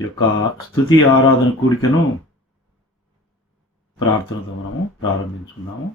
ఈ యొక్క స్తుతి ఆరాధన కూడికను ప్రార్థనతో మనము ప్రారంభించుకుందాము.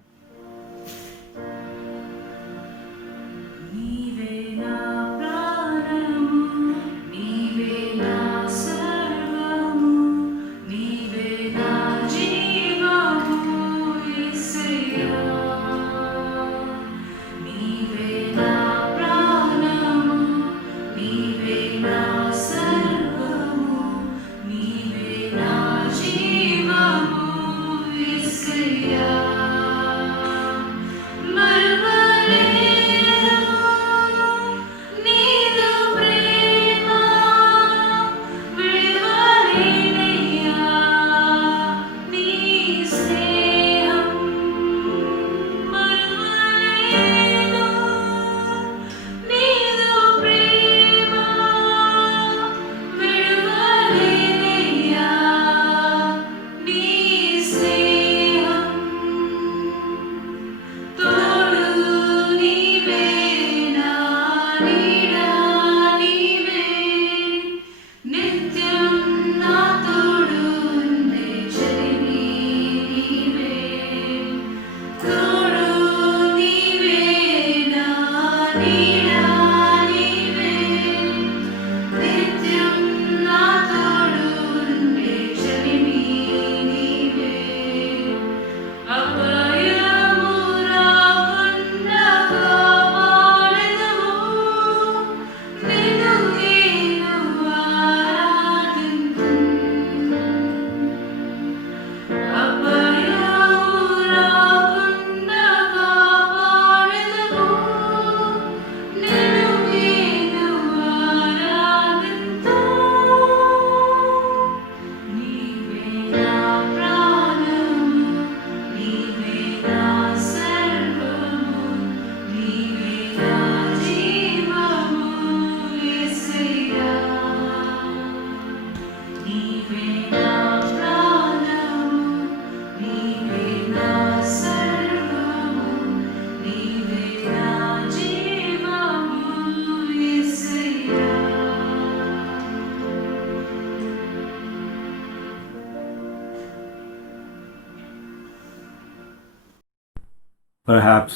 Perhaps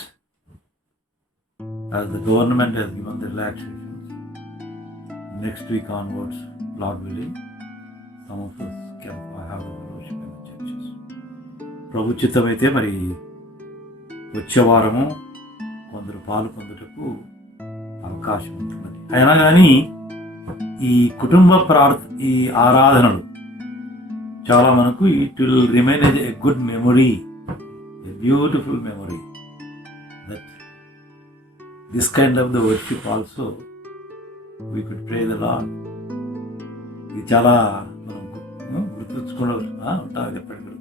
as the government has given the relaxations, next week onwards, Lord willing, some of us can have a fellowship in the churches. ప్రభు చిత్తమైతే మరి వచ్చే వారము కొందరు పాల్పొందుటకు అవకాశం ఉంటున్నది. అయినా కానీ ఈ కుటుంబ ఈ ఆరాధనలు చాలా మనకు it will remain as a good memory, a beautiful memory. This kind of the worship also we could pray the Lord. ఇది చాలా మనం గుర్తుంచుకోవడం ఉంటుంది ఎప్పటికీ.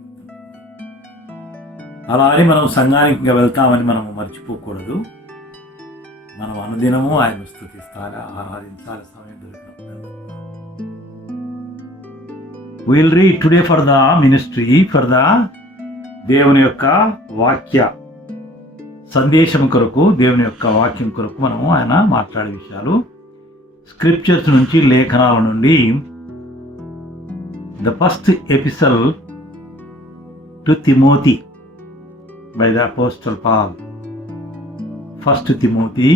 అలా అని మనం సంఘానికి వెళ్తామని మనం మర్చిపోకూడదు. మనం అనుదినము ఆయన స్తుతిస్తాలి, ఆరాధించాలి సమయం దొరికినప్పుడు. We'll read today for the ministry, for the దేవుని యొక్క వాక్య సందేశం కొరకు, దేవుని యొక్క వాక్యం కొరకు మనము ఆయన మాట్లాడే విషయాలు స్క్రిప్చర్స్ నుంచి, లేఖనాల నుండి. The first epistle to Timothy by the apostle Paul. First Timothy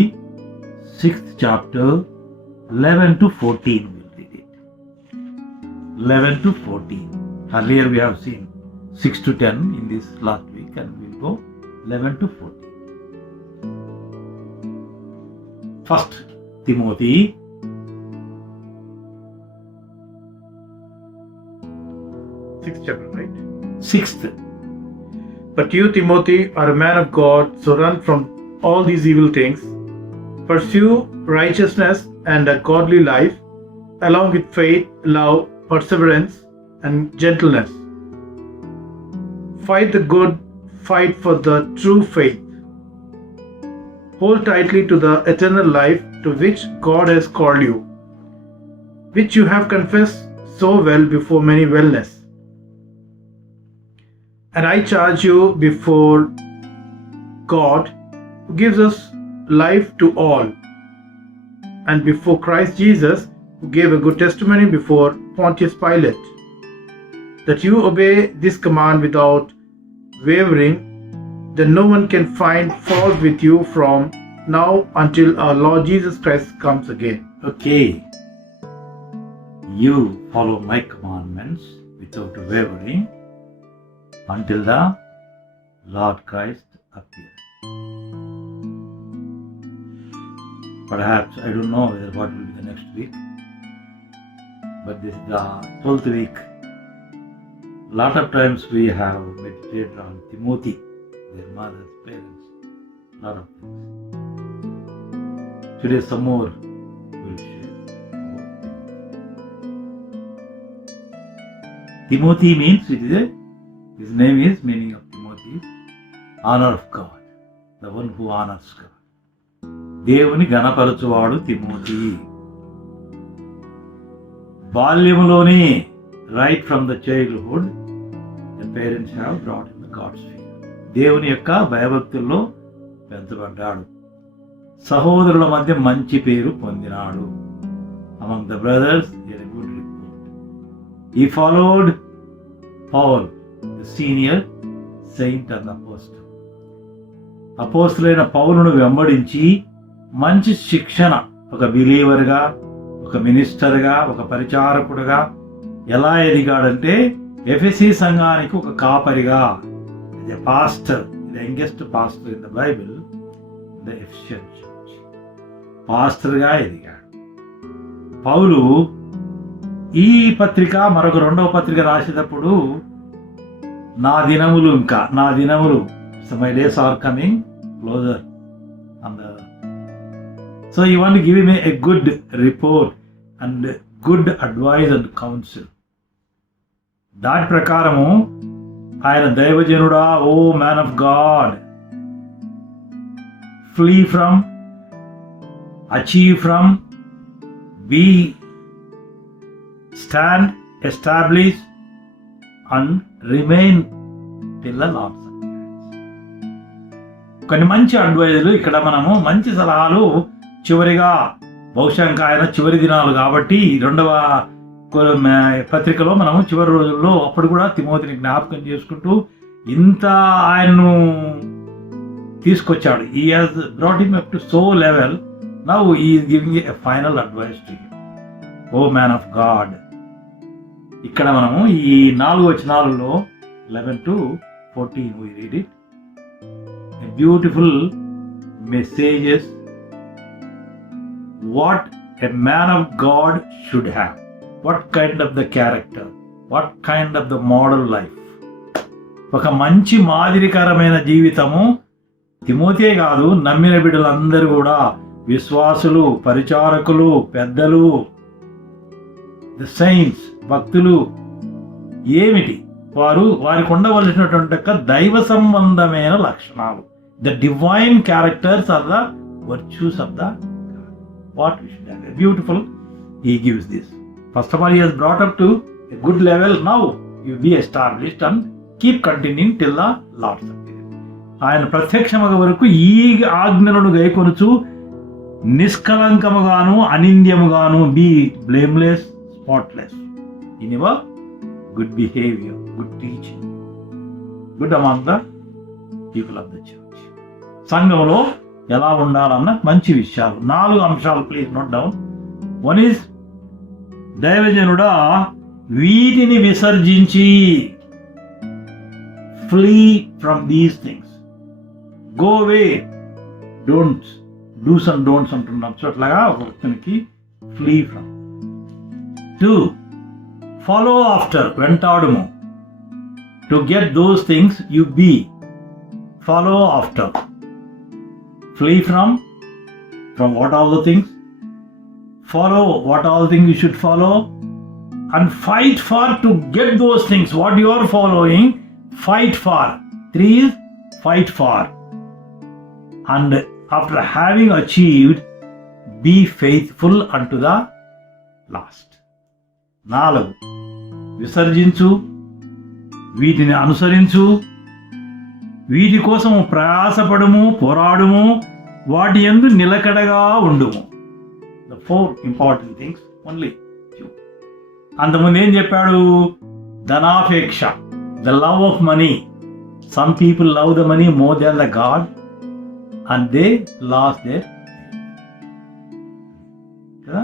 6th chapter 11 to 14. We'll read it. 11 to 14. Earlier we have seen 6 to 10 in this last week, and we'll go 11 to 14. First Timothy 6th chapter, right? 6th. But you, Timothy, are a man of God, so run from all these evil things. Pursue righteousness and a godly life, along with faith, love, perseverance, and gentleness. Fight the good fight for the true faith. Hold tightly to the eternal life to which God has called you, which you have confessed so well before many witnesses. And I charge you before God, who gives us life to all, and before Christ Jesus, who gave a good testimony before Pontius Pilate, that you obey this command without wavering, then no one can find fault with you from now until our Lord Jesus Christ comes again. Okay. You follow my commandments without wavering until the Lord Christ appears. Perhaps, I don't know whether what will be the next week, but this is the 12th week. Lot of times we have meditated on Timothy, their mother's parents, lot of things. Today some more we'll share about Timothy. Timothy means, his name is, meaning of Timothy is honor of God, the one who honors God. దేవుని గణపరచువాడు Timothy. బాల్యములోనే, right from the childhood, the parents have brought in the God's fear. దేవుని యొక్క భయభక్తుల్లో పెంచబడ్డాడు. సహోదరుల మధ్య మంచి పేరు పొందినాడు. Among the brothers he had a good report. He followed Paul, the senior saint and apostle. అపోస్తలుడైన పౌలును వెంబడించి మంచి శిక్షణ, ఒక బిలీవర్గా, ఒక మినిస్టర్గా, ఒక పరిచారకుడుగా ఎలా ఎదిగాడంటే, ఎఫెసీ సంఘానికి ఒక కాపరిగా, pastor, the youngest pastor in the Bible, the Ephesian church, పాస్టర్గా ఎదిగాడు. పౌలు ఈ పత్రిక మరొక రెండవ పత్రిక రాసేటప్పుడు, నా దినములు my days are coming closer on the, so you want to give him a good report and good advice and counsel. దాని ప్రకారము ఆయన దైవజనుడా, O man of God, flee from, achieve from, be, stand, establish and remain till the Lord. కొన్ని మంచి అడ్వైజులు ఇక్కడ మనము, మంచి సలహాలు. చివరిగా బహుశా ఇంకా ఆయన చివరి దినాలు కాబట్టి రెండవ పత్రికలో మనము చివరి రోజుల్లో అప్పుడు కూడా తిమోతిని జ్ఞాపకం చేసుకుంటూ ఇంత ఆయన్ను తీసుకొచ్చాడు. He has brought him up to so level. Now he is giving a final advice to him. Oh man of God. ఇక్కడ మనము ఈ 4 వచనాలలో 11 to 14 we read it. A beautiful messages what a man of God should have. What kind of the character? What kind of the model life? ఒక మంచి మాదిరికరమైన జీవితము తిమోతే కాదు, నమ్మిన బిడ్డలందరూ కూడా, విశ్వాసులు, పరిచారకులు, పెద్దలు, ద సెయింట్స్, భక్తులు, ఏమిటి వారికి ఉండవలసినటువంటి దైవ సంబంధమైన లక్షణాలు, the divine characters are the virtues of the what we should have. Beautiful, he gives this. First of all, he has brought up to a good level. Now you be established and keep continuing till the Lord's appearance. ఆయన ప్రత్యక్షమగ వరకు ఈ ఆజ్ఞలను గైకొనుచు నిష్కలంకముగాను అనింద్యముగాను, be blameless, spotless in your good behaviour, good teaching, good among the people of the church. సంఘంలో ఎలా ఉండాలన్న మంచి విషయాలు 4 అంశాలు, please note down. One is, దైవజనుడా వీటిని విసర్జించి, flee from these things, go away, don'ts, do's and don'ts అంటున్నాం. సో అట్లాగా ఒక వ్యక్తికి ఫ్లీ ఫ్రమ్. 2, ఫాలో ఆఫ్టర్, వెంటాడుము. To get those things you be, follow after. Flee from what all the things? Follow what all things you should follow, and fight for to get those things. What you are following, fight for. 3 is fight for. And after having achieved, be faithful unto the last. 4, విసర్జించు, వీటిని అనుసరించు, వీటి కోసము ప్రయాసపడుము, పోరాడుము, వాటి యందు నిలకడగా ఉండుము. The 4 important things. Only few. అంతకుముందు ఏం చెప్పాడు? ధనాపేక్ష, the love of money. Some people love the money more than the God and they lose there. కదా,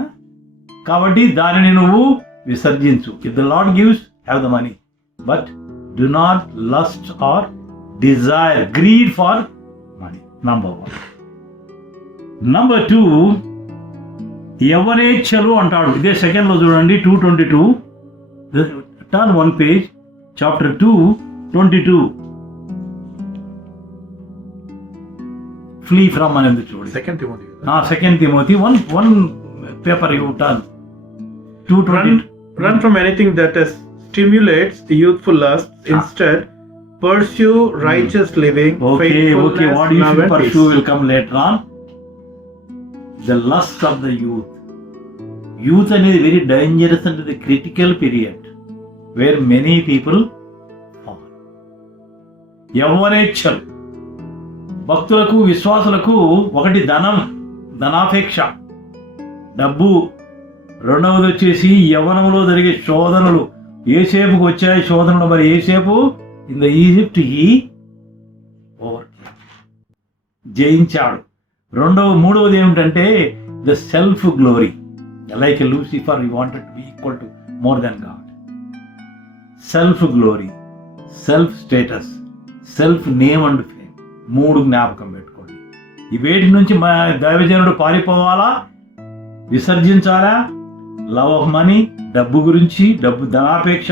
కాబట్టి దానిని నువ్వు విసర్జించు. If the Lord gives, have the money, but do not lust or desire, greed for money. Number 1. Number 2, యవ్వనేచ్ఛలు అంటాడు. ఇదే సెకండ్లో చూడండి, 2:22. Turn 1 page, chapter 2:22. Flee from అనేది చూడండి. 2 Timothy. 2 Timothy, one paper you turn. 2:20. Run from anything that stimulates the youthful lust. Instead, pursue righteous living, Okay, faithfulness, what you love should and pursue peace. will come later on. The lust of the youth. Youth అనేది very dangerous and the critical period where many people fall. యవ్వనేచ్ఛలు భక్తులకు, విశ్వాసులకు ఒకటి ధనం, ధనాపేక్ష, డబ్బు. రెండవది వచ్చేసి యవ్వనంలో జరిగే శోధనలు. ఏసేపుకు వచ్చాయి శోధనలు. మరి ఏసేపు in the Egypt he over జయించాడు. మూడవది ఏమిటంటే the self glory. Like Lucifer, you wanted to be equal to more than God. Self glory, self status, self name and fame. 3 జ్ఞాపకం పెట్టుకోండి. ఈ వేటి నుంచి మా దైవజనుడు పారిపోవాలా, విసర్జించాలా? లవ్ ఆఫ్ మనీ, డబ్బు గురించి, ధనాపేక్ష.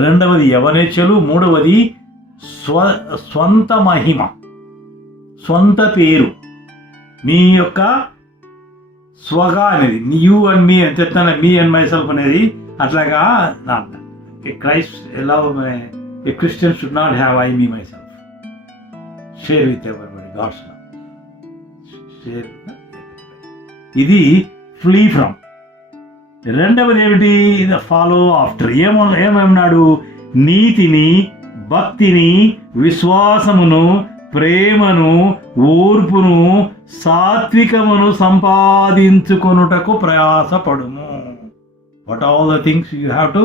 రెండవది యవనేచ్ఛలు. మూడవది స్వంత మహిమ, స్వంత పేరు, మీ యొక్క స్వగా అనేది. యూ అండ్ మీ అని చెప్తాను, మీ అండ్ మై సెల్ఫ్ అనేది. అట్లాగా Christ love, a Christian should not have I me myself. Share with everybody God's love. Share. ఇది ఫ్లీ ఫ్రమ్. రెండవది ఏమిటి? Follow after. ఏమన్నాడు? నీతిని, భక్తిని, విశ్వాసమును, ప్రేమను, ఓర్పును, సాత్వికమును సంపాదించుకొనుటకు ప్రయాసపడుము. What all the things you have to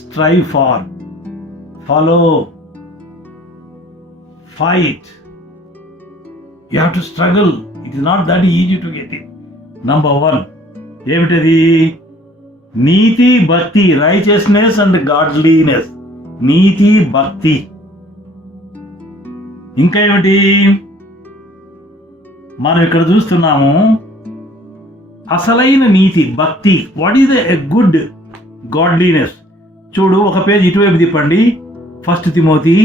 strive for. Follow, fight. You have to struggle. It is not that easy to get it. Number 1, ఏమిటది? నీతి, భక్తి, రైచియస్నెస్ అండ్ గాడ్లీనెస్. నీతి, భక్తి. ఇంకా ఏమిటి? మనం ఇక్కడ చూస్తున్నాము అసలైన నీతి, భక్తి. What is a good godliness? చూడు, ఒక పేజ్ ఇటువైపు తిప్పండి. 1 Timothy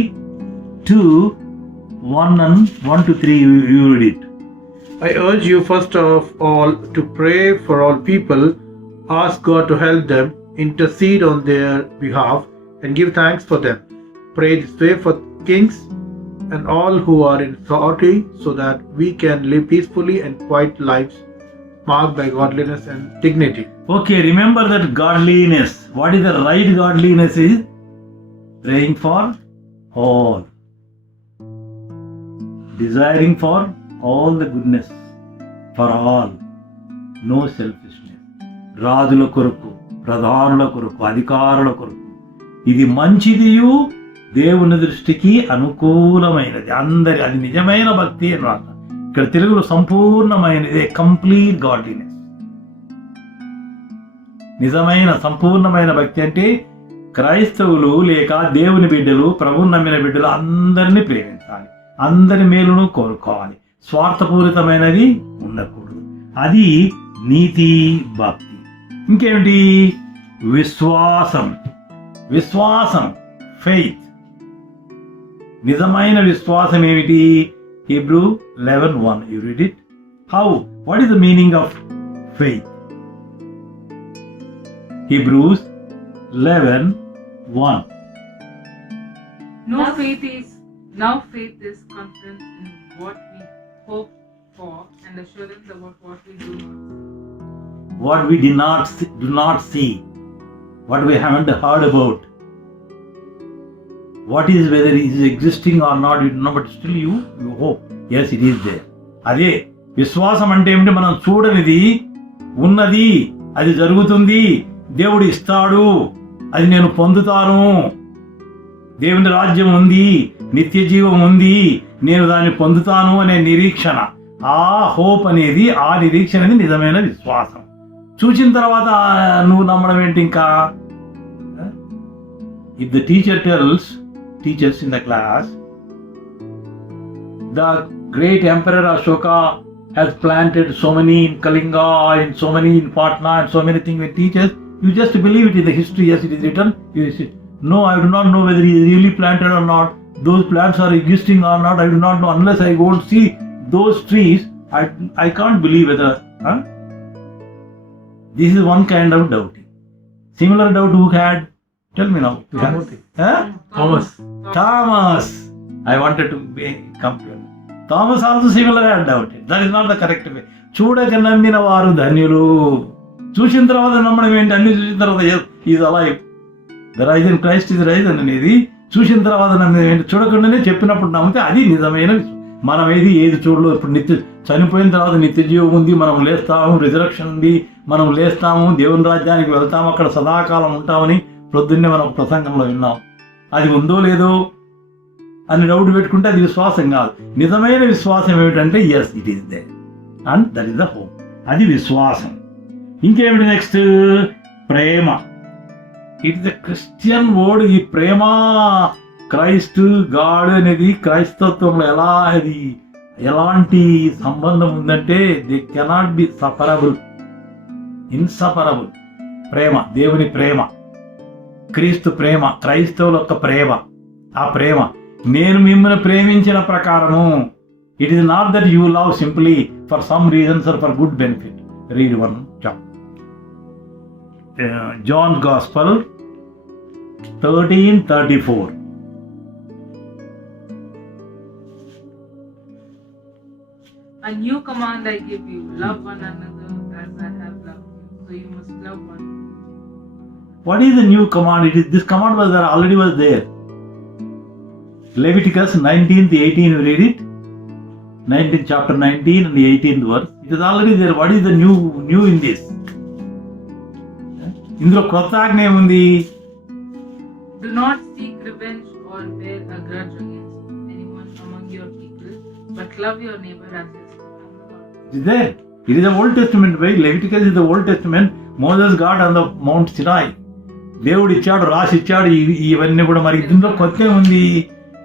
2:1-3 you read it. I urge you first of all to pray for all people, ask God to help them, intercede on their behalf, and give thanks for them. Pray this way for kings and all who are in authority, so that we can live peacefully and quiet lives marked by godliness and dignity. Okay, remember that godliness. What is the right godliness is? Praying for all. Desiring for all the goodness for all. No selfishness. రాజుల కొరకు, ప్రధానుల కొరకు, అధికారుల కొరకు. ఇది మంచిదియు, దేవుని దృష్టికి అనుకూలమైనది. అందరి, అది నిజమైన భక్తి అని రాత. ఇక్కడ తెలుగులో సంపూర్ణమైనది, కంప్లీట్ గాడ్లీనెస్. నిజమైన సంపూర్ణమైన భక్తి అంటే క్రైస్తవులు లేక దేవుని బిడ్డలు, ప్రభువుని నమ్మిన బిడ్డలు అందరినీ ప్రేమించాలి, అందరి మేలును కోరుకోవాలి, స్వార్థపూరితమైనది ఉండకూడదు. అది నీతి, భక్తి. ఇంకేమిటి? విశ్వాసం. విశ్వాసం, ఫెయిత్. నిజమైన విశ్వాసం ఏమిటి? Hebrew 11:1. You read it. How? What is the meaning of faith? Hebrews 11:1. Now faith is confidence in what we hope for and assurance about what we do not see. What we do not see, what we haven't heard about, what is, whether it is existing or not, you don't know, but still you hope. Yes, it is there. అదే విశ్వాసం అంటే ఏమిటి? మనం చూడనిది ఉన్నది, అది జరుగుతుంది, దేవుడు ఇస్తాడు, అది నేను పొందుతాను, దేవుని రాజ్యం ఉంది, నిత్య జీవం ఉంది, నేను దాన్ని పొందుతాను అనే నిరీక్షణ, ఆ హోప్ అనేది, ఆ నిరీక్షణ అనేది నిజమైన విశ్వాసం. చూసిన తర్వాత నువ్వు నమ్మడం ఏంటి ఇంకా? If the teacher teaches in the class, the great emperor Ashoka has planted so many in Kalinga, and so many in Patna, and so many things it teaches. You just believe it in the history, yes, it is written. You say, no, I do not know whether he really planted or not. Those plants are existing or not, I do not know. Unless I go and see those trees, I can't believe whether. This is one kind of doubting. Similar doubt who had? Tell me now. Thomas. I wanted to come to him. Thomas also similar had doubted. That is not the correct way. చూడక నమ్మిన వారు ధన్యులు. చూసిన తర్వాత నమ్మడం ఏంటి? అన్ని చూసిన తర్వాత is alive, the Ryzen Christ is Ryzen అనేది చూసిన తర్వాత నమ్మడం ఏంటి? చూడకుండానే చెప్పినప్పుడు నమ్మితే అది నిజమైన విశ్వాసం. మనం ఏది చూడలేదు. ఇప్పుడు చనిపోయిన తర్వాత నిత్య జీవం ఉంది, మనం లేస్తాము, రిజరక్షన్ ఉంది, మనం లేస్తాము, దేవుని రాజ్యానికి వెళ్తాము, అక్కడ సదాకాలం ఉంటామని ప్రొద్దున్నే మనం ప్రసంగంలో విన్నాం. అది ఉందో లేదో అని డౌట్ పెట్టుకుంటే అది విశ్వాసం కాదు. నిజమైన విశ్వాసం ఏమిటంటే yes, it is they and that is the hope. అది విశ్వాసం. ఇంకేమిటి నెక్స్ట్? ప్రేమ. It is the Christian word. ఈ ప్రేమ, క్రైస్ట్, గాడ్ అనేది క్రైస్తత్వంలో ఎలాంటి సంబంధం ఉందంటే they cannot be separable, inseparable. ప్రేమ, దేవుని ప్రేమ, క్రీస్తు ప్రేమ, క్రైస్తవుల యొక్క ప్రేమ. ఆ ప్రేమ నేను మిమ్మల్ని ప్రేమించిన ప్రకారము. It is not that you love simply for some reasons or for good benefit. Read one John's gospel 13:34. A new command I give you, love one another as I have loved you. So you must love one. What is the new command? This command was there. Leviticus 19:18, you read it. Chapter 19 and the 18th verse. It is already there. What is the new in this? ఇందులో క్రొత్త ఆజ్ఞ ఏముంది? Do not seek revenge or bear a grudge against anyone among your people, but love your neighbor as yourself. It is there. It is the Old Testament way. Leviticus is the Old Testament. Moses got on the Mount Sinai. దేవుడు ఇచ్చాడు, రాసి ఇచ్చాడు. ఇవన్నీ కూడా మరి దీంట్లో కొత్త ఏముంది?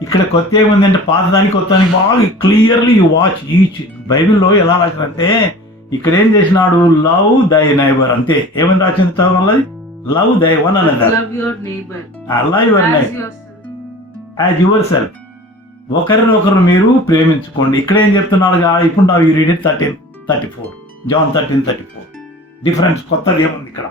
ఇక్కడ కొత్త ఏముంది అంటే పాతదానికి కొత్తదానికి బాగా క్లియర్లీ యూ వాచ్ ఈచ్. బైబిల్లో ఎలా రాసినంటే ఇక్కడ ఏం చేసినాడు? లవ్ దై నైబర్, అంతే. ఏమని రాసింది చదవాలి? Love thy one another. Love your neighbor. Love your neighbour as yourself. ఒకరినొకరు మీరు ప్రేమించుకోండి. ఇక్కడ ఏం చెప్తున్నాడు? ఇప్పుడు నా you read it 13:34. John 13:34. Difference కొత్తది ఏముంది ఇక్కడ?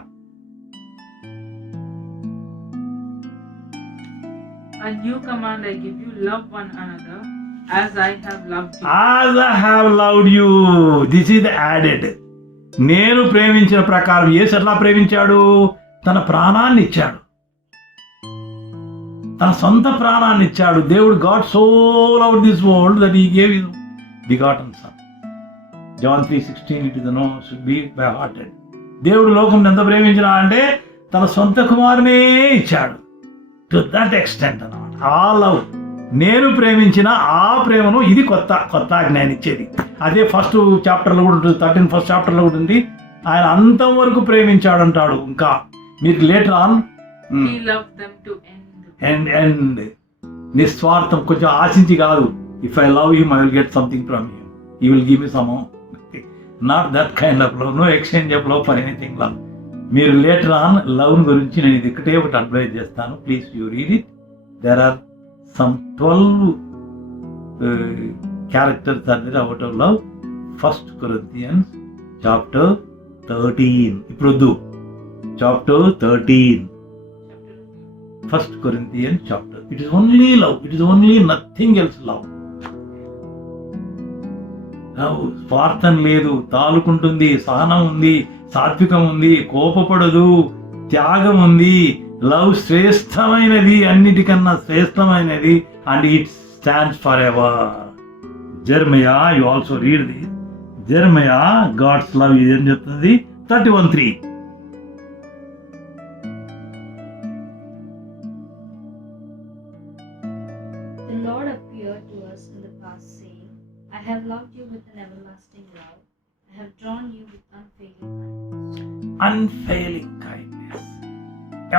A new command I give you, love one another as I have loved you. As I have loved you. This is added. నేను ప్రేమించిన ప్రకారం. యేసు ఎట్లా ప్రేమించాడు? తన ప్రాణాన్ని ఇచ్చాడు, తన సొంత ప్రాణాన్ని ఇచ్చాడు. దేవుడు God so loved this world that he gave his begotten son. John 3:16. It is no should be by hearted. దేవుడు లోకం ఎంత ప్రేమించినా అంటే తన సొంత కుమారునే ఇచ్చాడు. టు దట్ ఎక్స్టెంట్ అన్నమాట. ఆ లవ్, నేను ప్రేమించిన ఆ ప్రేమను, ఇది కొత్త ఆజ్ఞాన్ని ఇచ్చేది. అదే ఫస్ట్ చాప్టర్లో కూడా ఉంటుంది, 13 ఫస్ట్ చాప్టర్లో కూడా ఉంది. ఆయన అంతం వరకు ప్రేమించాడు అంటాడు. ఇంకా మీకు later on He loved them to end. నిస్వార్థం, కొంచెం ఆశించి కాదు. If I love him I will get something from him, he will give me some. Not that kind of love. No exchange of love for anything love. మీరు later on love గురించి నేను ఇది ఒకటే ఒకటి అడ్వైజ్ చేస్తాను. Please you read it. There are some 12 characters are there out of love. 1 Corinthians chapter 13. ఇప్పుడు వద్దు, chapter 13. 1 Corinthians chapter. It is only love. It is only nothing else love. స్వార్థం లేదు, తాలుకుంటుంది, సహనం ఉంది, సాత్వికం ఉంది, కోపపడదు, త్యాగం ఉంది. లవ్ శ్రేష్టమైనది, అన్నిటికన్నా శ్రేష్టమైనది. And it stands for ever. Jeremiah, you also read this. Jeremiah, God's love ఏం చెప్తుంది? 31:3. Lord appeared to us in the past, saying, I have loved you with an everlasting love. I have drawn you with unfailing kindness. Unfailing kindness,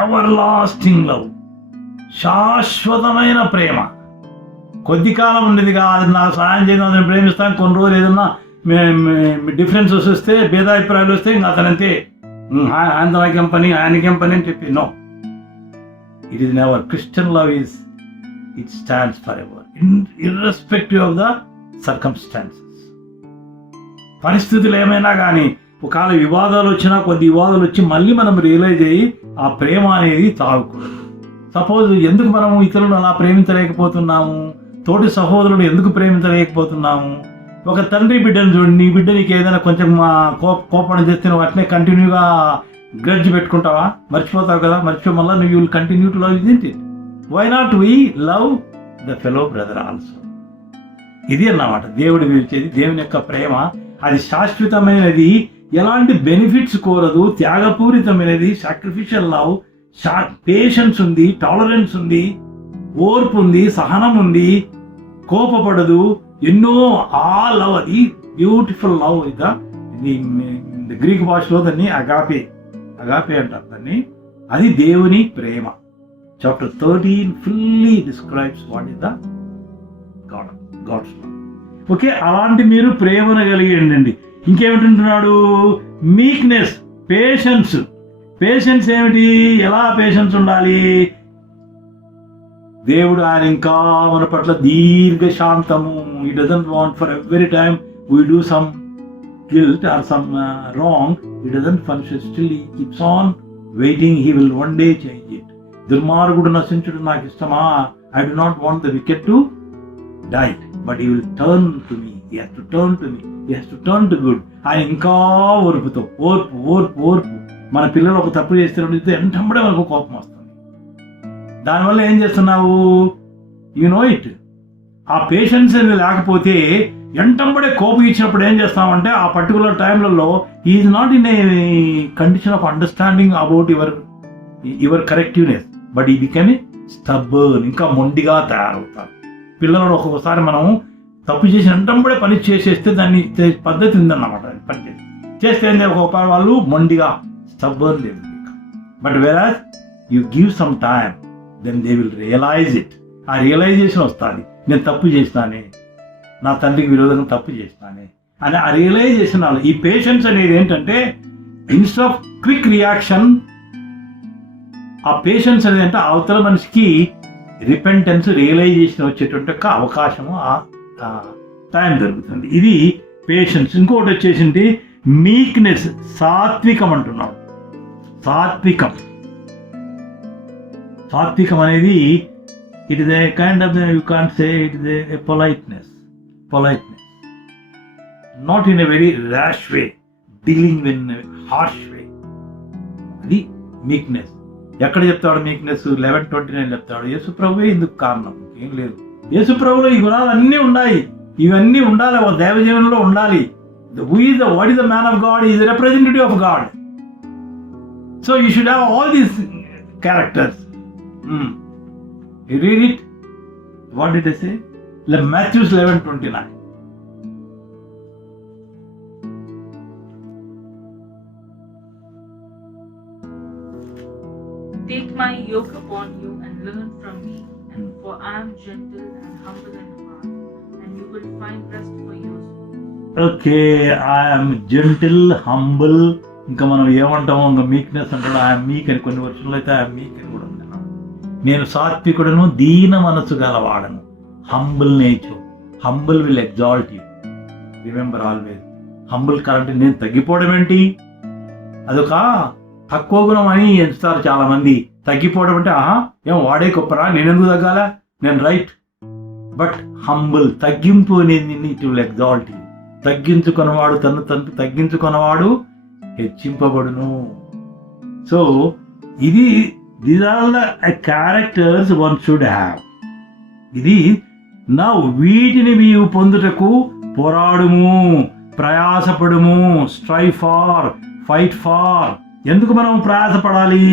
ever lasting love, శాశ్వతమైన ప్రేమ. కొద్ది కాలం ఉండేది కాదు, నాకు సహాయం చేయడం అతను ప్రేమిస్తాను, కొన్ని రోజులు ఏదన్నా డిఫరెన్సెస్ వస్తే, భేదాభిప్రాయాలు వస్తే ఇంకా అతనంతే, ఆయనకేం పని ఆయనకేం పని అని చెప్పి. No, it is never. Christian love is, it stands for ever, irrespective of the circumstances. పరిస్థితులు ఏమైనా కానీ, ఒకవేళ వివాదాలు వచ్చినా, కొద్ది వివాదాలు వచ్చి మళ్ళీ మనం రియలైజ్ అయ్యి ఆ ప్రేమ అనేది తాగకూడదు. సపోజ్ ఎందుకు మనం ఇతరులను అలా ప్రేమించలేకపోతున్నాము, తోటి సహోదరుడు ఎందుకు ప్రేమించలేకపోతున్నాము? ఒక తండ్రి బిడ్డను చూడండి, నీ బిడ్డ నీకు ఏదైనా కొంచెం కోపం చేస్తే నువ్వు అట్నే కంటిన్యూగా గ్రడ్జ్ పెట్టుకుంటావా? మర్చిపోతావు కదా. మర్చిపోయి మళ్ళీ నువ్వు will continue to love it. Why not we love the fellow brother also? ఇది అన్నమాట దేవుడు పిలిచేది. దేవుని యొక్క ప్రేమ అది శాశ్వతమైనది, ఎలాంటి బెనిఫిట్స్ కోరదు, త్యాగపూరితమైనది, సాక్రిఫిషియల్ లవ్, పేషెన్స్ ఉంది, టాలరెన్స్ ఉంది, ఓర్పు ఉంది, సహనం ఉంది, కోపపడదు, ఎన్నో ఆ లవ్, అది బ్యూటిఫుల్ లవ్. ఇది గ్రీక్ భాషలో దాన్ని అగాపే అంటారు దాన్ని. అది దేవుని ప్రేమ. Chapter 13 fully describes what is the God's love. Okay, అలాంటి మీరు ప్రేమను కలిగి ఉండండి. ఇంకేమిటంటున్నాడు? Meekness, patience. పేషెన్స్ ఏమిటి? ఎలా పేషెన్స్ ఉండాలి? దేవుడు ఆయన ఇంకా మన పట్ల దీర్ఘశాంతము. He doesn't want for every time we do some guilt or some wrong, he doesn't punish us. Still he keeps on waiting. He will one day change it. దుర్మార్గుడు నశించుడు నాకు ఇష్టమా? I do not want the wicked to die, but he will turn to me. He has to turn to me. He has to turn to good. ఆయన ఇంకా ఓర్పుతో, ఓర్పు. మన పిల్లలు ఒక తప్పు చేస్తే ఎంటంబడే మనకు కోపం వస్తుంది. దానివల్ల ఏం చేస్తున్నావు? You know it. ఆ పేషెన్స్ అనేది లేకపోతే ఎంటంబడే కోపం ఇచ్చినప్పుడు ఏం చేస్తామంటే ఆ పర్టికులర్ టైంలలో is not in a condition of understanding about your correctiveness, but he become a stubborn, ఇంకా మొండిగా తయారవుతారు. పిల్లలను ఒక్కొక్కసారి మనం తప్పు చేసి ఎంటంబడే పని చేసేస్తే దాన్ని పద్ధతి ఉందన్నమాట. పని చేస్తే ఏంటంటే ఒక్కొక్క వాళ్ళు మొండిగా స్టబ్బర్న్ లేదు. But whereas you give some time, then they will realise it. ఆ రియలైజేషన్ వస్తుంది, నేను తప్పు చేసినానే, నా తండ్రికి విరోధంగా తప్పు చేసినానే అని ఆ రియలైజేషన్. ఈ పేషెన్స్ అనేది ఏంటంటే ఇన్స్టెడ్ ఆఫ్ క్విక్ రియాక్షన్, ఆ పేషెన్స్ అనేది అంటే అవతల మనిషికి రిపెంటెన్స్, రియలైజేషన్ వచ్చేటువంటి ఒక అవకాశము ఆ టైం దొరుకుతుంది. ఇది పేషెన్స్. ఇంకోటి వచ్చేసింది మీక్నెస్, సాత్వికం అంటున్నాడు. సాత్వికం అనేది it is a kind of, you can't say it is a politeness, not in a very rash way, dealing in harsh way. అది మీక్నెస్. ఎక్కడ చెప్తాడు మీక్నెస్? 11:29 చెప్తాడు. యేసుప్రభువే ఇందుకు కారణం, ఏం లేదు. యేసుప్రభులో ఈ గుణాలు అన్నీ ఉన్నాయి. ఇవన్నీ ఉండాలి, ఒక దైవ జీవనంలో ఉండాలి. What is the man of God? He is a representative of God. So you should have all these characters. You read it. What did I say? Matthew 11:29. Take my yoke upon you and learn from me, for I am gentle and humble in heart, and you will find rest for your souls. Okay, I'm gentle, humble. ఇంకా మనం ఏమంటామో ఇంకా meekness అంటాడు. I'm మీక్ అని కొన్ని వర్షంలో అయితే I'm మీక్ అని కూడా ఉంది. నేను సాత్వికుడను, దీన మనసు గలవాడను. Humble nature. Humble will exalt you. Remember always. Humble current. నేను తగ్గిపోవడం ఏంటి? అదొక తక్కువ గుణం అని ఎంచుతారు చాలా మంది. తగ్గిపోవడం అంటే ఏం వాడే గొప్పరా, నేనెందుకు తగ్గాలా, నేను రైట్. బట్ హంబుల్, తగ్గింపు అనేది ఇట్ విల్ ఎగ్జాల్ట్ యూ. తగ్గించుకున్నవాడు తను తగ్గించుకున్నవాడు హెచ్చింపబడును. సో ఇది these are the characters one should have. ఇది నా వీటిని నీవు పొందుటకు పోరాడుము, ప్రయాసపడుము. Strive for, fight for. ఎందుకు మనం ప్రయాసపడాలి?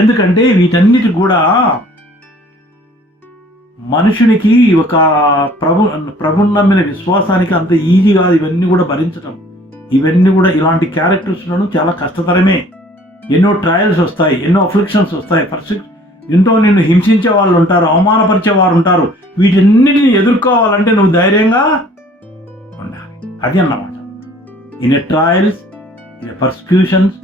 ఎందుకంటే వీటన్నిటి కూడా మనుషునికి ఒక ప్రభుని నమ్మిన విశ్వాసానికి అంత ఈజీ కాదు ఇవన్నీ కూడా భరించడం. ఇవన్నీ కూడా ఇలాంటి క్యారెక్టర్స్ ఉండడం చాలా కష్టతరమే. ఎన్నో ట్రయల్స్ వస్తాయి, ఎన్నో అఫ్లిక్షన్స్ వస్తాయి, ఎంతో నిన్ను హింసించే వాళ్ళు ఉంటారు, అవమానపరిచే వారు ఉంటారు. వీటన్నిటిని ఎదుర్కోవాలంటే నువ్వు ధైర్యంగా ఉండాలి. అది అన్నమాట. In a trials, in a persecutions,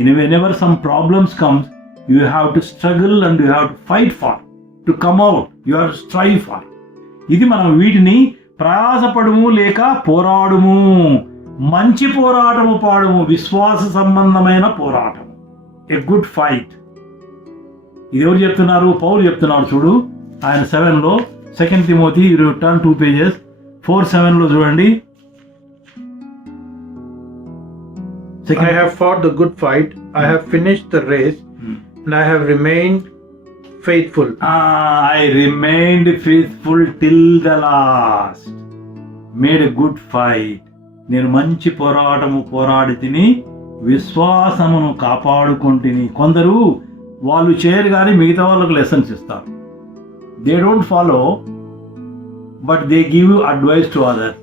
in whenever some problems comes, you have to struggle and you have to fight for to come out. You have to strive for. ఇది మనం వీటిని ప్రయాసపడుము లేక పోరాడుము, మంచి పోరాటము పాడుము, విశ్వాస సంబంధమైన పోరాటము, ఎ గుడ్ ఫైట్. ఇది ఎవరు చెప్తున్నారు? పౌలు చెప్తున్నారు. చూడు ఆయన 7లో 2 తిమోతి, టర్న్ 2 pages, 4:7 చూడండి. I have fought the good fight, I have finished the race, and I have remained faithful. I remained faithful till the last. Made a good fight. నేను మంచి పోరాటము పోరాడి తిని విశ్వాసమును కాపాడుకుంటుని. కొందరు వాళ్ళు చేయరు కానీ మిగతా వాళ్ళకు లెసన్స్ ఇస్తారు. They don't follow but they give advice to other.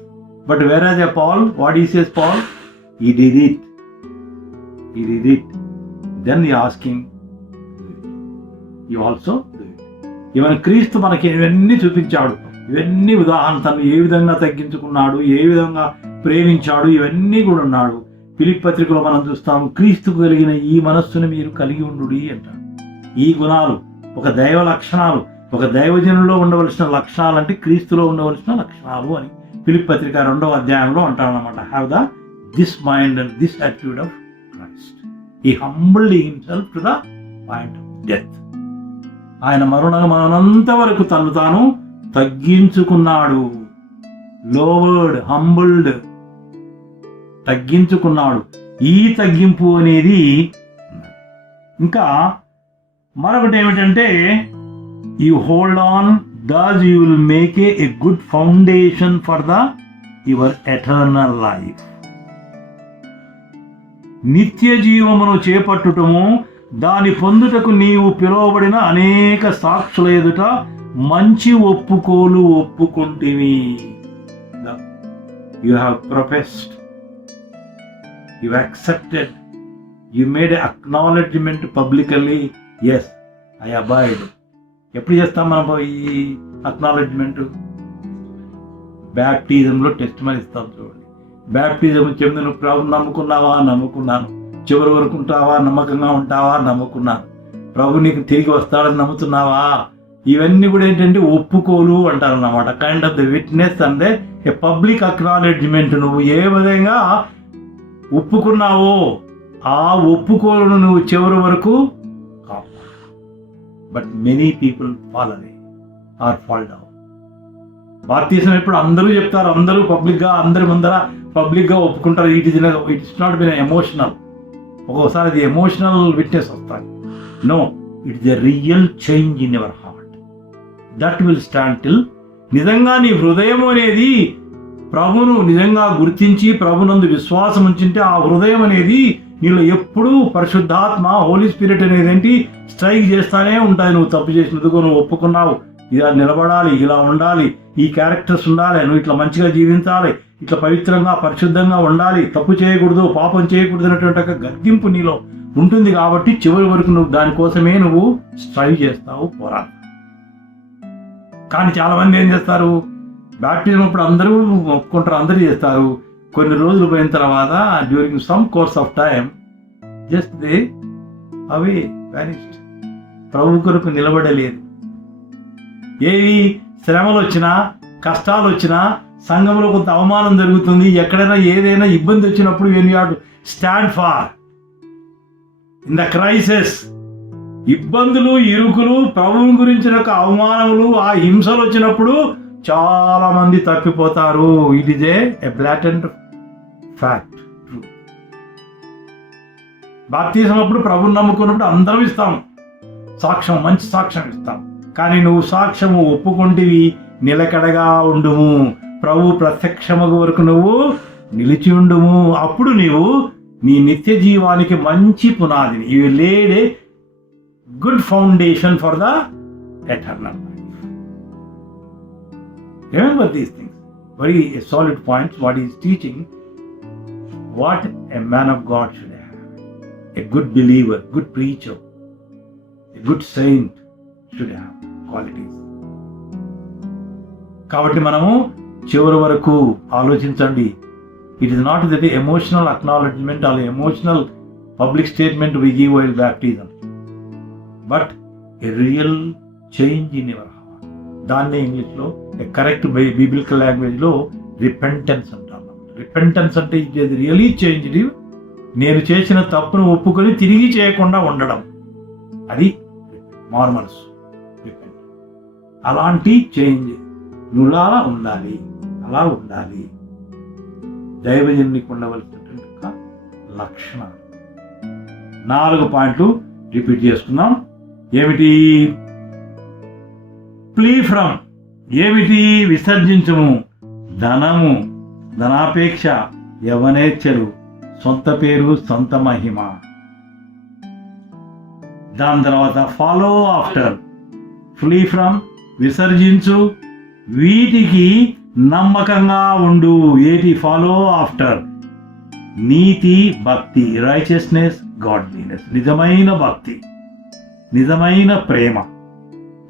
But where as a Paul, what he says Paul? He did it. Then he asking, you also do it. ఇవన్నీ క్రీస్తు మనకి ఇవన్నీ చూపించాడు. ఇవన్నీ ఉదాహరణ, తను ఏ విధంగా తగ్గించుకున్నాడు, ఏ విధంగా ప్రేమించాడు, ఇవన్నీ కూడా ఉన్నాడు. ఫిలిప్పీ పత్రికలో మనం చూస్తాము, క్రీస్తుకు కలిగిన ఈ మనస్సును మీరు కలిగి ఉండుడి అంటాడు. ఈ గుణాలు ఒక దైవ లక్షణాలు, ఒక దైవజనుల్లో ఉండవలసిన లక్షణాలు అంటే క్రీస్తులో ఉండవలసిన లక్షణాలు అని ఫిలిప్పీ పత్రిక 2వ అధ్యాయంలో అంటాడు అన్నమాట. Have this mind and this attitude of Christ. He humbled himself to the point of death. ఆయన మరణమంత వరకు తను తాను తగ్గించుకున్నాడు. లోవర్డ్, హంబుల్డ్, తగ్గించుకున్నాడు. ఈ తగ్గింపు అనేది ఇంకా మరొకటి ఏమిటంటే, you hold on, thus you will make a good foundation for your eternal life. నిత్య జీవమును చేపట్టుటము, దాని పొందుటకు నీవు పిలువబడిన అనేక సాక్షుల ఎదుట మంచి ఒప్పుకోలు ఒప్పుకుంటివి. You have professed, you accepted, you made acknowledgement publicly, yes I abide. ఎప్పుడు చేస్తాం మనం ఈ అక్నాలెడ్జ్మెంట్? బ్యాప్టిజంలో టెస్ట్ మని ఇస్తాం. చూడండి, బ్యాప్టిజం చెంది నువ్వు ప్రభు నమ్ముకున్నావా? నమ్ముకున్నాను. చివరి వరకు ఉంటావా? నమ్మకంగా ఉంటావా? నమ్ముకున్నాను. ప్రభు నీకు తిరిగి వస్తాడని నమ్ముతున్నావా? ఇవన్నీ కూడా ఏంటంటే ఒప్పుకోలు అంటారు అన్నమాట. కైండ్ ఆఫ్ ద విట్నెస్ అంటే ఏ పబ్లిక్ అక్నాలెడ్జ్మెంట్. నువ్వు ఏ విధంగా ఒప్పుకున్నావో ఆ ఒప్పుకోలను నువ్వు చివరి వరకు కాపాడు. But many people fall away or fall down. భారతీయం ఎప్పుడు అందరూ చెప్తారు, అందరూ పబ్లిక్గా, అందరి ముందర పబ్లిక్గా ఒప్పుకుంటారు. It is not been emotional. ఒక్కోసారి అది ఎమోషనల్ విట్నెస్ వస్తాయి. No, it's a real change in your heart that will stand till. నిజంగా నీ హృదయం అనేది ప్రభును నిజంగా గుర్తించి ప్రభునందు విశ్వాసం ఉంచింటే ఆ హృదయం అనేది నీలో ఎప్పుడూ పరిశుద్ధాత్మ, హోలీ స్పిరిట్ అనేది ఏంటి స్ట్రైక్ చేస్తానే ఉంటాయి. నువ్వు తప్పు చేసినందుకు నువ్వు ఒప్పుకున్నావు, ఇలా నిలబడాలి, ఇలా ఉండాలి, ఈ క్యారెక్టర్స్ ఉండాలి, నువ్వు ఇట్లా మంచిగా జీవించాలి, ఇట్లా పవిత్రంగా పరిశుద్ధంగా ఉండాలి, తప్పు చేయకూడదు, పాపం చేయకూడదు అనేటువంటి ఒక గద్దింపు నీలో ఉంటుంది. కాబట్టి చివరి వరకు నువ్వు దానికోసమే నువ్వు స్ట్రైవ్ చేస్తావు, పోరాడు. కానీ చాలా మంది ఏం చేస్తారు, బ్యాప్టిజం అప్పుడు అందరూ ఒప్పుకుంటారు, అందరూ చేస్తారు. కొన్ని రోజులు పోయిన తర్వాత during some course of time just they away vanished. ప్రభు కొరకు నిలబడలేదు. ఏవి శ్రమలు వచ్చినా, కష్టాలు వచ్చినా, సంఘంలో కొంత అవమానం జరుగుతుంది, ఎక్కడైనా ఏదైనా ఇబ్బంది వచ్చినప్పుడు when you have to stand for in the crisis. ఇబ్బందులు, ఇరుకులు, ప్రభువు గురించిన ఒక అవమానములు, ఆ హింసలు వచ్చినప్పుడు చాలా మంది తప్పిపోతారు. It is a blatant fact, true. బాప్తిజం అప్పుడు ప్రభువుని నమ్ముకున్నప్పుడు అందరం ఇస్తాం సాక్ష్యం, మంచి సాక్ష్యం ఇస్తాం. కానీ నువ్వు సాక్ష్యము ఒప్పుకుంటివి, నిలకడగా ఉండుము, ప్రభు ప్రత్యక్షమగు వరకు నువ్వు నిలిచి ఉండుము. అప్పుడు నీవు నీ నిత్య జీవానికి మంచి పునాదిని, you laid a good foundation for the eternal life. Remember these things. Very solid points. What he is teaching, what a man of God should have. A good believer, good preacher, a good saint should have qualities. కాబట్టి మనము చివరి వరకు ఆలోచించండి. It is not that emotional acknowledgement or emotional public statement we give while baptism, but a real change in your heart. దాన్నే ఇంగ్లీష్లో correct biblical లాంగ్వేజ్లో repentance అంటారు. Repentance అంటే ఇట్ ఈస్ రియలీ చేంజ్. నేను చేసిన తప్పును ఒప్పుకొని తిరిగి చేయకుండా ఉండడం, అది మార్మల్స్ రిపెంట్. అలాంటి చేంజ్ నువ్వు ఉండాలి, అలా ఉండాలి. దైవజనునికి ఉండవలసినటువంటి ఒక లక్షణాలు 4 పాయింట్లు రిపీట్ చేసుకుందాం. ఏమిటి? ఫ్లీ ఫ్రమ్, ఏమిటి? విసర్జించము. ధనము, ధనాపేక్ష, యవనేచ్ఛలు, సొంత పేరు, సొంత మహిమ. దాని తర్వాత ఫాలో ఆఫ్టర్. ఫ్లీ ఫ్రమ్, విసర్జించు, వీటికి నమ్మకంగా ఉండు. ఏటి? Follow after. నీతి, భక్తి, రైచియస్నెస్, గాడ్లీనెస్. నిజమైన భక్తి, నిజమైన ప్రేమ,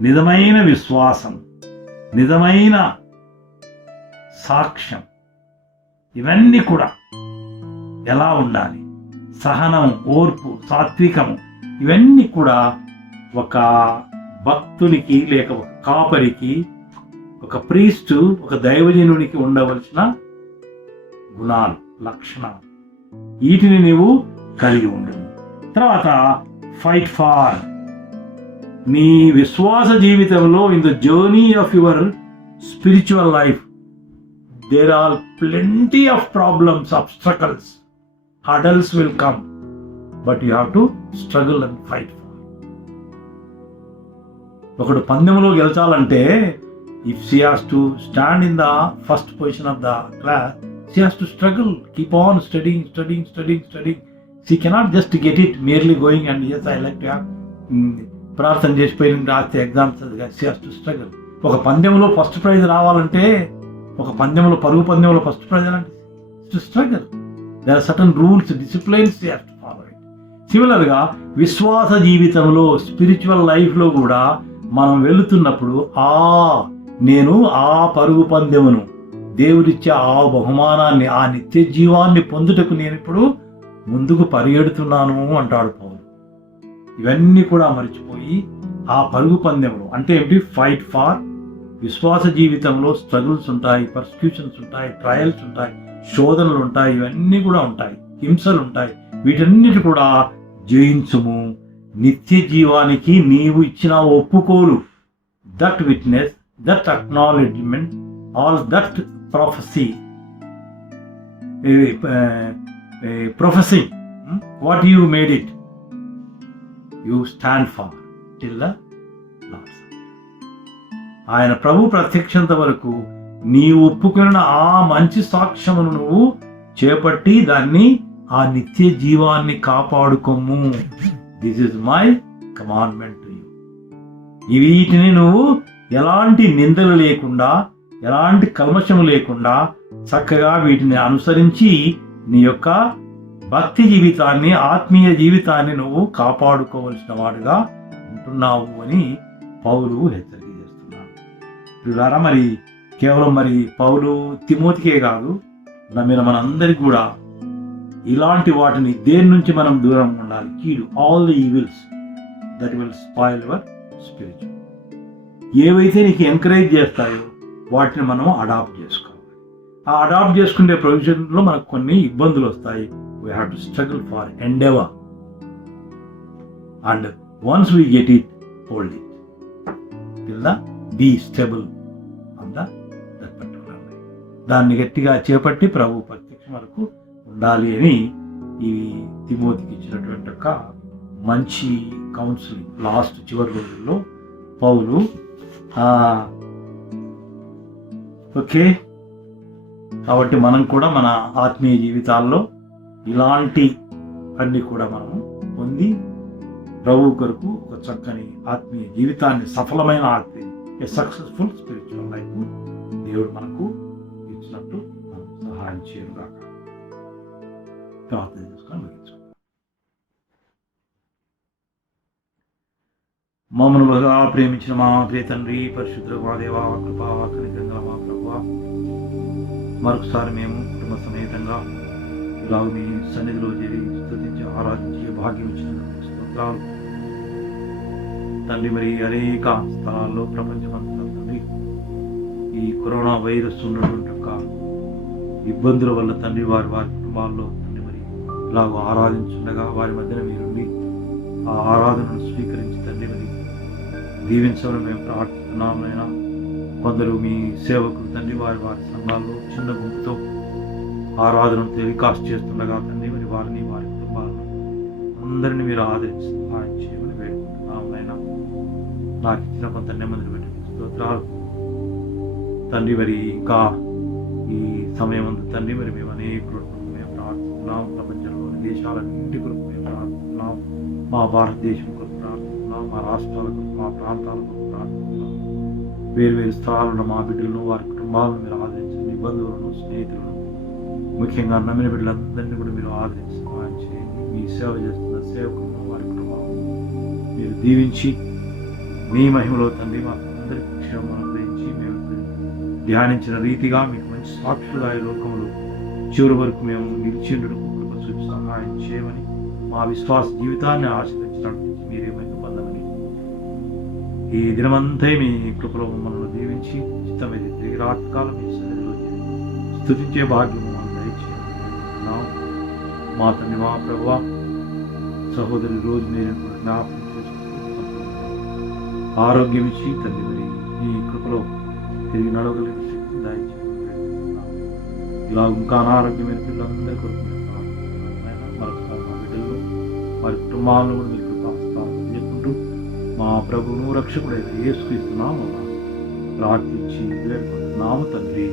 నిజమైన విశ్వాసం, నిజమైన సాక్ష్యం, ఇవన్నీ కూడా ఎలా ఉండాలి? సహనం, ఓర్పు, సాత్వికము, ఇవన్నీ కూడా ఒక భక్తునికి లేక ఒక కాపరికి, ఒక ప్రీస్టు, ఒక దైవజనునికి ఉండవలసిన గుణాలు, లక్షణాలు. వీటిని నీవు కలిగి ఉండు. తర్వాత ఫైట్ ఫార్. నీ విశ్వాస జీవితంలో, in the journey of your spiritual life, there are plenty of problems, obstacles, hurdles will come, but you have to struggle and fight for. ఒకడు పందెంలో గెలిచాలంటే, if she has to stand in the first position of the class, she has to struggle, keep on studying. She cannot just get it merely going and yes, I like to have ప్రార్థన చేసిపోయిన రాస్తే exams. she has to struggle. ఒక పందెంలో first prize రావాలంటే, ఒక పందెంలో, పరుగు పందెంలో first prize అంటే to struggle. There are certain rules, disciplines she has to follow it. సిమిలర్గా విశ్వాస జీవితంలో, స్పిరిచువల్ లైఫ్లో కూడా మనం వెళుతున్నప్పుడు, నేను ఆ పరుగు పందెమును, దేవుడిచ్చే ఆ బహుమానాన్ని, ఆ నిత్య జీవాన్ని పొందుటకు నేను ఇప్పుడు ముందుకు పరిగెడుతున్నాను అంటాడు పౌలు. ఇవన్నీ కూడా మర్చిపోయి ఆ పరుగు పందెములు అంటే ఏమిటి? Fight for. విశ్వాస జీవితంలో స్ట్రగుల్స్ ఉంటాయి, పర్సిక్యూషన్స్ ఉంటాయి, ట్రయల్స్ ఉంటాయి, శోధనలు ఉంటాయి, ఇవన్నీ కూడా ఉంటాయి, హింసలు ఉంటాయి. వీటన్నిటి కూడా జయించుము. నిత్య జీవానికి నీవు ఇచ్చిన ఒప్పుకోలు, that witness, that acknowledgement, all that prophecy, prophecy, what you made it, you stand for till the Lord's. ఆయన ప్రభు ప్రత్యక్షత వరకు నీ ఒప్పుకున్న ఆ మంచి సాక్ష్యమును నువ్వు చేపట్టి దాన్ని, ఆ నిత్య జీవాన్ని కాపాడుకోము. This is my commandment to you. వీటిని నువ్వు ఎలాంటి నిందలు లేకుండా, ఎలాంటి కల్మషము లేకుండా చక్కగా వీటిని అనుసరించి నీ యొక్క భక్తి జీవితాన్ని, ఆత్మీయ జీవితాన్ని నువ్వు కాపాడుకోవలసిన వాడుగా ఉంటున్నావు అని పౌలు హెచ్చరిక చేస్తున్నాడు. పిల్లారా, మరి కేవలం మరి పౌలు తిమోతికే కాదు, నమ్మిన మనందరికీ కూడా ఇలాంటి వాటిని, దేని నుంచి మనం దూరం ఉండాలి? కీడు, all the evils that will spoil your spiritual. ఏవైతే నీకు ఎంకరేజ్ చేస్తాయో వాటిని మనం అడాప్ట్ చేసుకోవాలి. ఆ అడాప్ట్ చేసుకునే ప్రొవిజన్లో మనకు కొన్ని ఇబ్బందులు వస్తాయి. We have to struggle for endeavour, and once we get it, hold it till the be stable on that particular life. దాన్ని గట్టిగా చేపట్టి ప్రభు ప్రత్యక్షం వరకు ఉండాలి అని ఈ తిమోతికి ఇచ్చినటువంటి ఒక మంచి కౌన్సిలింగ్ లాస్ట్ చివరి రోజుల్లో పౌలు. ఓకే, కాబట్టి మనం కూడా మన ఆత్మీయ జీవితాల్లో ఇలాంటి అన్ని కూడా మనము పొంది ప్రభు కొరకు ఒక చక్కని ఆత్మీయ జీవితాన్ని, సఫలమైన ఆత్మీయ, ఏ సక్సెస్ఫుల్ స్పిరిచువల్ లైఫ్ దేవుడు మనకు ఇచ్చినట్టు మనం సహాయం చేయను కాక. ప్రార్థన చేసుకొని ముగించుకుందాం. మమ్మల్ని బాగా ప్రేమించిన మా ప్రియ తండ్రి, పరిశుద్ధ మా దేవా, కృపా కనికరంగా మా ప్రభువా, మరొకసారి మేము కుటుంబ సమేతంగా ఇలా మీ సన్నిధిలో చేరి స్తుతించి ఆరాధించే భాగ్యం ఇచ్చినందుకు స్తోత్రాలు తండ్రి. మరి అనేక స్థలాల్లో ప్రపంచమంతా తండ్రి ఈ కరోనా వైరస్ ఉన్నటువంటి యొక్క ఇబ్బందుల వల్ల తండ్రి వారి కుటుంబాల్లో తండ్రి మరి ఇలాగ ఆరాధించుండగా వారి మధ్యన మీరుండి ఆ ఆరాధనను స్వీకరించి తండ్రి మరి దీవించమని మేము ప్రార్థిస్తున్నామైనా. కొందరు మీ సేవకులు తండ్రి వారి సంఘాల్లో చిన్న గుంపుతో ఆరాధనను టెలికాస్ట్ చేస్తుండగా తండ్రి మరి వారిని వారి కుటుంబాలను అందరినీ మీరు ఆదరించి సహాయం చేయమని వేడుకుంటున్నామైనా. నాకు ఇచ్చిన కొంత నెమ్మదిని బట్టి స్తోత్రాలు తండ్రి. మరి ఇంకా ఈ సమయం అంతా తండ్రి మరి మేము అనేకులు మేము ప్రార్థిస్తున్నాం. ప్రపంచంలోని దేశాలన్నింటి కొరకు మేము ప్రార్థిస్తున్నాం. మా భారతదేశం కొరకు ప్రార్థిస్తున్నాం. మా రాష్ట్రాల కొరకు, మా ప్రాంతాల కొరకు ప్రార్థిస్తున్నాం. వేరు స్థలాలను మా బిడ్డలను వారి కుటుంబాలను మీరు ఆదరించండి. బంధువులను, స్నేహితులను, ముఖ్యంగా నమ్మిన బిడ్డలందరినీ కూడా మీరు ఆదరించి సహాయం చేయండి. మీ సేవ చేస్తున్న సేవకులను వారి కుటుంబాలను మీరు దీవించి మీ మహిమలో తండ్రి మాకు అందరికీ క్షేమం అనుగ్రహించి మేము ధ్యానించిన రీతిగా మీకు మంచి సాక్షులుగా ఈ లోకంలో చివరి వరకు మేము నిలిచిండుటకు కృప చూపి సహాయం చేయమని, మా విశ్వాస జీవితాన్ని ఆశీర్వదించడానికి మీరేమైనా పొందమని, ఈ దినమంతా మీ కృపలో మమ్మల్ని దీవించి చిత్తమైతే తిరిగి రాత్కాలం మీ సన్నిధిలో స్తుతించే భాగ్యం మమ్మల్ని దయచేస్తున్నాం. మా తండ్రి, మా ప్రభువా, సహోదరి రోజు మీరు జ్ఞాపకం చేసుకుంటూ ఆరోగ్యం ఇచ్చి తండ్రి మరి ఈ కృపలో తిరిగి నడవగలిగిన శక్తిని దయచేస్తున్నాం. ఇలా ఇంకా అనారోగ్యమైన పిల్లలందరి కొరకు మరొకసారి మా బిడ్డలు వారి కుటుంబాలను కూడా మీకు కృపాస్తాను చెప్పుకుంటూ మా ప్రభువును రక్షకుడైన యేసుక్రీస్తు నామమున ప్రార్థించి వేడుకుంటున్నాము తండ్రి.